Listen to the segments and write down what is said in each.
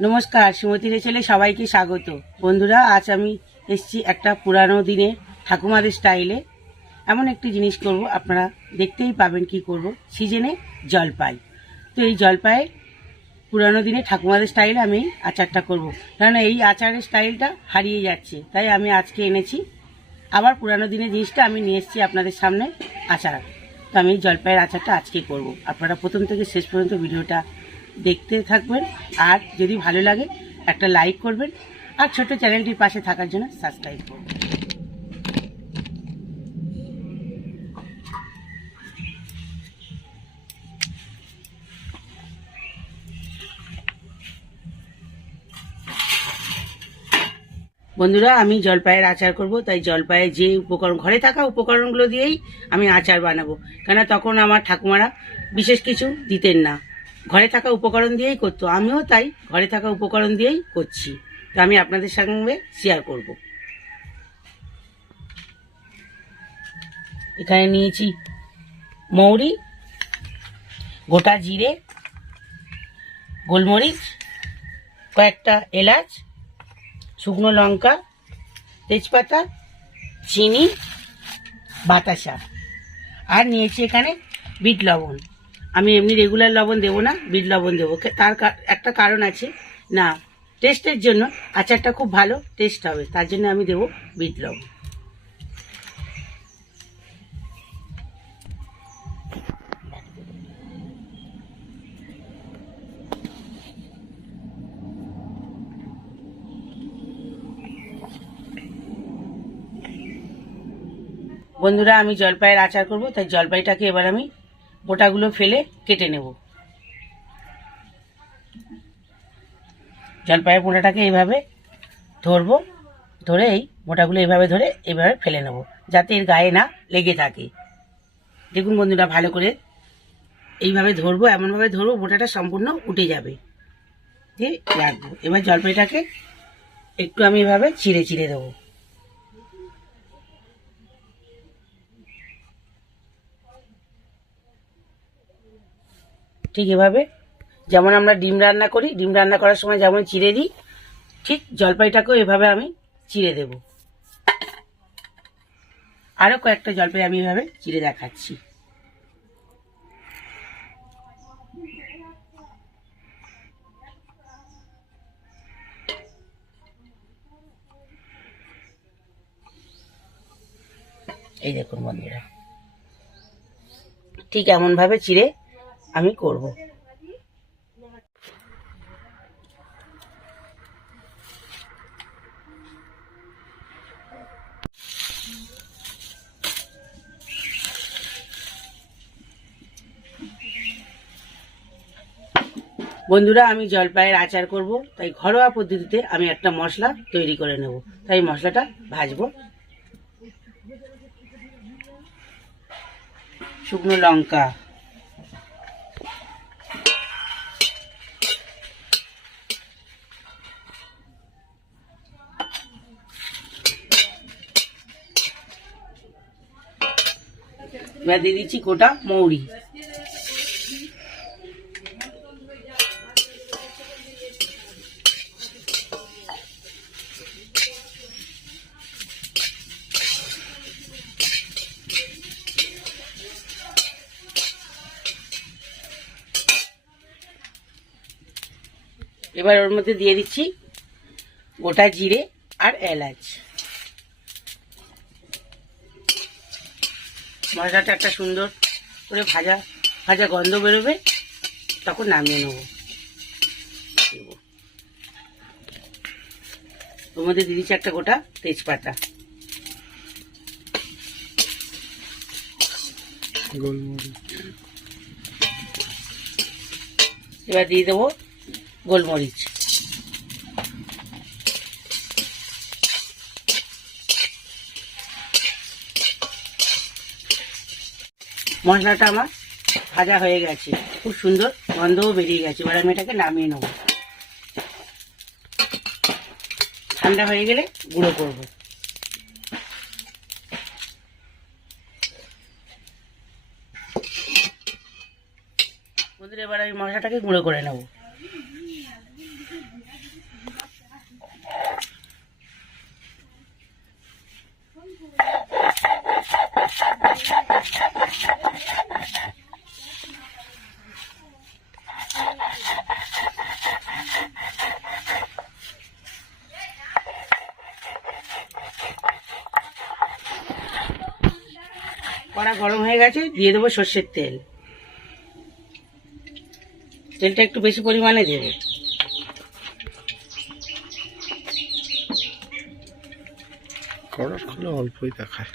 নমস্কার, সুমতির ছেলে সবাইকে স্বাগত। বন্ধুরা, আজ আমি এসেছি একটা পুরানো দিনে ঠাকুমাদের স্টাইলে এমন একটি জিনিস করব। আপনারা দেখতেই পাবেন কি করব। সিজনে জলপাই। তো এই জলপাই পুরানো দিনে ঠাকুমাদের স্টাইলে আমি আচারটা করব, কারণ এই আচারের স্টাইলটা হারিয়ে যাচ্ছে। তাই আমি আজকে এনেছি আবার পুরানো দিনের জিনিসটা আমি নিয়ে এসেছি আপনাদের সামনে আচার। তো আমি জলপাইয়ের আচারটা আজকে করব। আপনারা প্রথম থেকে শেষ পর্যন্ত ভিডিওটা দেখতে থাকবেন, আর যদি ভালো লাগে একটা লাইক করবেন, আর ছোট চ্যানেলটির পাশে থাকার জন্য সাবস্ক্রাইব করবেন। বন্ধুরা, আমি জলপাইয়ের আচার করব, তাই জলপাইয়ের যে উপকরণ ঘরে থাকা উপকরণগুলো দিয়েই আমি আচার বানাবো। কেন তখন আমার ঠাকুমারা বিশেষ কিছু দিতেন না, ঘরে থাকা উপকরণ দিয়েই করতো। আমিও তাই ঘরে থাকা উপকরণ দিয়েই করছি, তো আমি আপনাদের সঙ্গে শেয়ার করব। এখানে নিয়েছি মৌরি, গোটা জিরে, গোলমরিচ, কয়েকটা এলাচ, শুকনো লঙ্কা, তেজপাতা, চিনি, বাতাসা, আর নিয়েছি এখানে বিট লবণ। আমি এমনি রেগুলার লবণ দেবো না, বিট লবণ দেবো। তার একটা কারণ আছে, না টেস্টের জন্য, আচারটা খুব ভালো টেস্ট হবে, তার জন্য আমি দেবো বিট লবণ। বন্ধুরা, আমি জলপাইয়ের আচার করব, তাই জলপাইটাকে এবার আমি বোটাগুলো ফেলে কেটে নেব। জলপাইয়ের বোটাটাকে এইভাবে ধরবো, ধরে এই বোটাগুলো এইভাবে ধরে এইভাবে ফেলে নেব, যাতে এর গায়ে না লেগে থাকে। দেখুন বন্ধুরা, ভালো করে এইভাবে ধরবো, এমনভাবে ধরবো বোটাটা সম্পূর্ণ উঠে যাবে, দিয়ে রাখবো। এবার জলপাইটাকে একটু আমি এভাবে চিড়ে চিড়ে দেবো। ঠিক এভাবে, যেমন আমরা ডিম রান্না করি, ডিম রান্না করার সময় যেমন চিড়ে দিই, ঠিক জলপাইটাকেও এভাবে আমি চিড়ে দেব। আরও কয়েকটা জলপাই আমি এভাবে চিড়ে দেখাচ্ছি। এই দেখুন বন্ধুরা, ঠিক এমনভাবে চিড়ে আমি করব। বন্ধুরা, আমি জলপাইয়ের আচার করব, তাই ঘরোয়া পদ্ধতিতে আমি একটা মশলা তৈরি করে নেব। তাই মশলাটা ভাজবো। শুকনো লঙ্কা, এবার দিয়ে দিচ্ছি গোটা মৌরি, এবার ওর মধ্যে দিয়ে দিচ্ছি গোটা জিরে আর এলাচ। মশলাটা একটা সুন্দর করে ভাজা ভাজা গন্ধ বেরোবে, তখন নামিয়ে নেব। ওর মধ্যে দিয়ে দিচ্ছি একটা গোটা তেজপাতা, এবার দিয়ে দেবো গোলমরিচ। মশলাটা আমার ভাজা হয়ে গেছে, খুব সুন্দর গন্ধও বেরিয়ে গেছে। এবার আমি এটাকে নামিয়ে নেব। ঠান্ডা হয়ে গেলে গুঁড়ো করব। বন্ধুরা, এবার আমি মশলাটাকে গুঁড়ো করে নেব। কড়া গরম হয়ে গেছে, দিয়ে দেবো সর্ষের তেল। তেলটা একটু বেশি পরিমাণে দেবো। কড়ার খুলে অল্পই দেখায়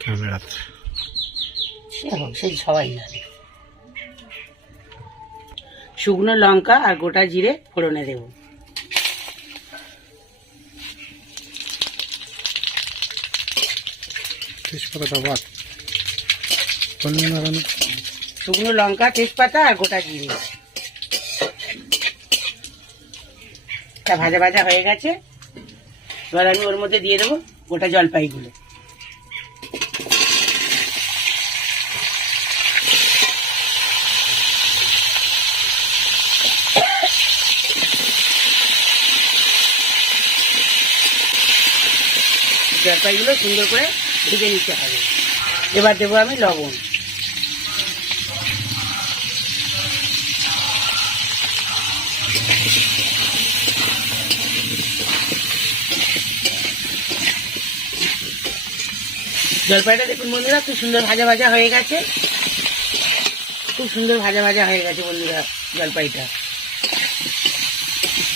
ক্যামেরাতে। সে হোক, সেই সবাই জানে। শুকনো লঙ্কা আর গোটা জিরে ফোড়নে দেবো। তেজপাতাটা বাদ করলে না কেন? শুকনো লঙ্কা, তেজপাতা আর গোটা জিরে ভাজা ভাজা হয়ে গেছে। এবার আমি ওর মধ্যে দিয়ে দেবো গোটা জলপাইগুলো। জলপাইগুলো সুন্দর করে ভেজে নিতে হবে। এবার দেবো আমি লবণ। জলপাইটা দেখুন বন্ধুরা, খুব সুন্দর ভাজা ভাজা হয়ে গেছে। খুব সুন্দর ভাজা ভাজা হয়ে গেছে বন্ধুরা জলপাইটা।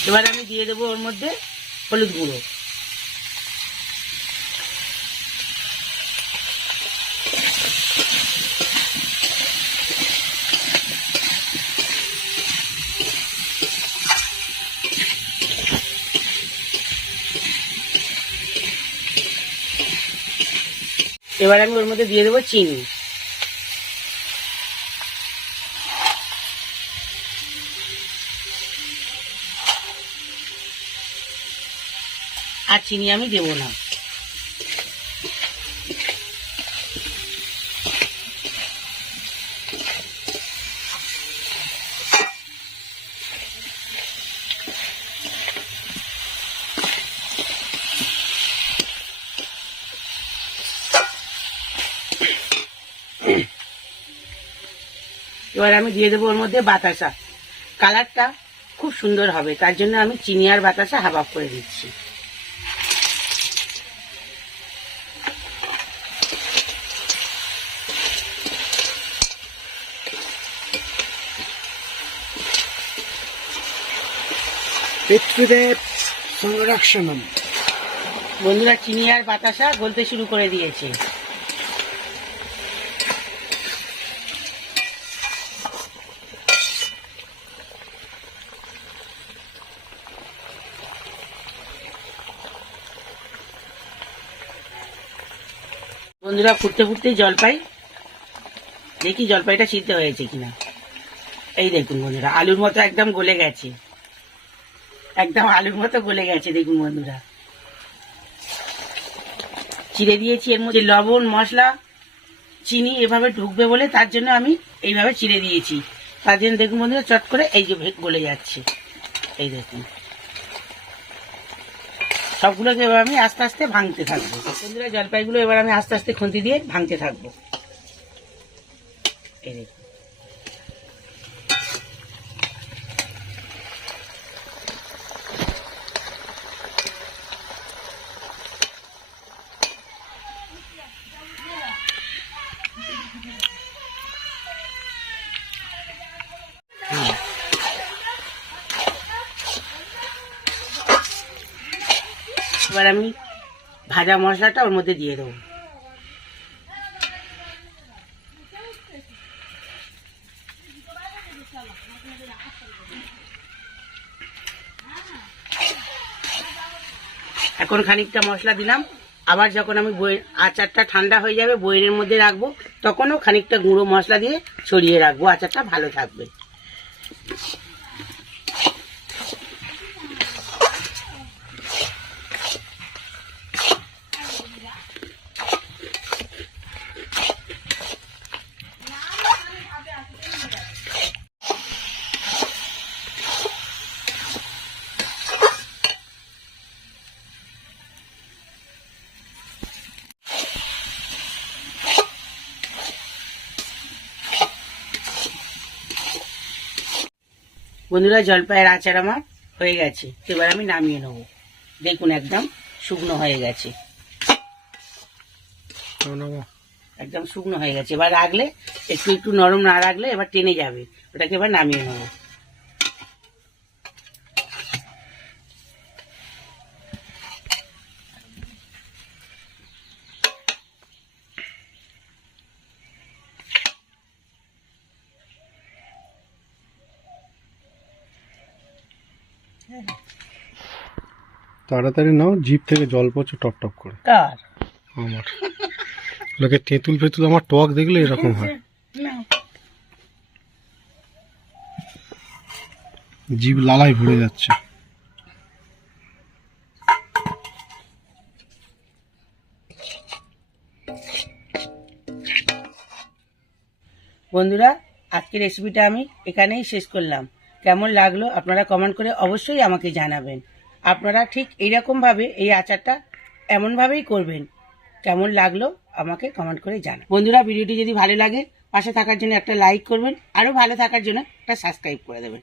এবার আমি দিয়ে দেবো ওর মধ্যে হলুদ গুঁড়ো। এবার আমি ওর মধ্যে দিয়ে দেবো চিনি। আর চিনি আমি দেবো না। এবার আমি দিয়ে দেবো ওর মধ্যে বাতাসা। কালারটা খুব সুন্দর হবে, তার জন্য আমি চিনি আর বাতাসা হাফ হাফ করে দিচ্ছি। পিতৃদেব সংরক্ষণম। বন্ধুরা চিনি আর বাতাসা গলতে শুরু করে দিয়েছে। বন্ধুরা ফুটতে ফুটতে জলপাই, দেখি জলপাইটা সিদ্ধ হয়েছে কিনা। এই দেখুন বন্ধুরা, আলুর মতো একদম গলে গেছে। একদম আলুর মতো গলে গেছে দেখুন বন্ধুরা। চিড়ে দিয়েছি এর মধ্যে লবণ, মশলা, চিনি এভাবে ঢুকবে বলে, তার জন্য আমি এইভাবে চিড়ে দিয়েছি। তার জন্য দেখুন বন্ধুরা চট করে এই যে গলে যাচ্ছে। এই দেখুন, সবগুলোকে এবার আমি আস্তে আস্তে ভাঙতে থাকবো। বন্ধুরা জলপাইগুলো এবার আমি আস্তে আস্তে খুন্তি দিয়ে ভাঙতে থাকবো। এই দেখুন, এবার আমি ভাজা মশলাটা ওর মধ্যে দিয়ে দেবো। এখন খানিকটা মশলা দিলাম। আবার যখন আমি আচারটা ঠান্ডা হয়ে যাবে, বইয়ের মধ্যে রাখবো, তখনও খানিকটা গুঁড়ো মশলা দিয়ে ছড়িয়ে রাখবো। আচারটা ভালো থাকবে। বন্ধুরা জলপাইয়ের আচার আমার হয়ে গেছে। এবার আমি নামিয়ে নেব। দেখুন একদম শুকনো হয়ে গেছে। একদম শুকনো হয়ে গেছে। এবার রাখলে একটু একটু নরম না রাখলে এবার টেনে যাবে, ওটাকে এবার নামিয়ে নেবো। তাড়াতাড়ি নাও, জিভ থেকে জল পড়ছে টপ টপ করে। কার? আমার লোকে তেঁতুল ফেতুল আমার টক দেখলে এরকম হয়, জিভ লালায় ভরে যাচ্ছে। বন্ধুরা, আজকের রেসিপিটা আমি এখানেই শেষ করলাম। কেমন লাগলো আপনারা কমেন্ট করে অবশ্যই আমাকে জানাবেন। আপনারা ঠিক এইরকমভাবে এই আচারটা এমনভাবেই করবেন। কেমন লাগলো আমাকে কমেন্ট করে জানান। বন্ধুরা, ভিডিওটি যদি ভালো লাগে পাশে থাকার জন্য একটা লাইক করবেন, আরও ভালো থাকার জন্য একটা সাবস্ক্রাইব করে দেবেন।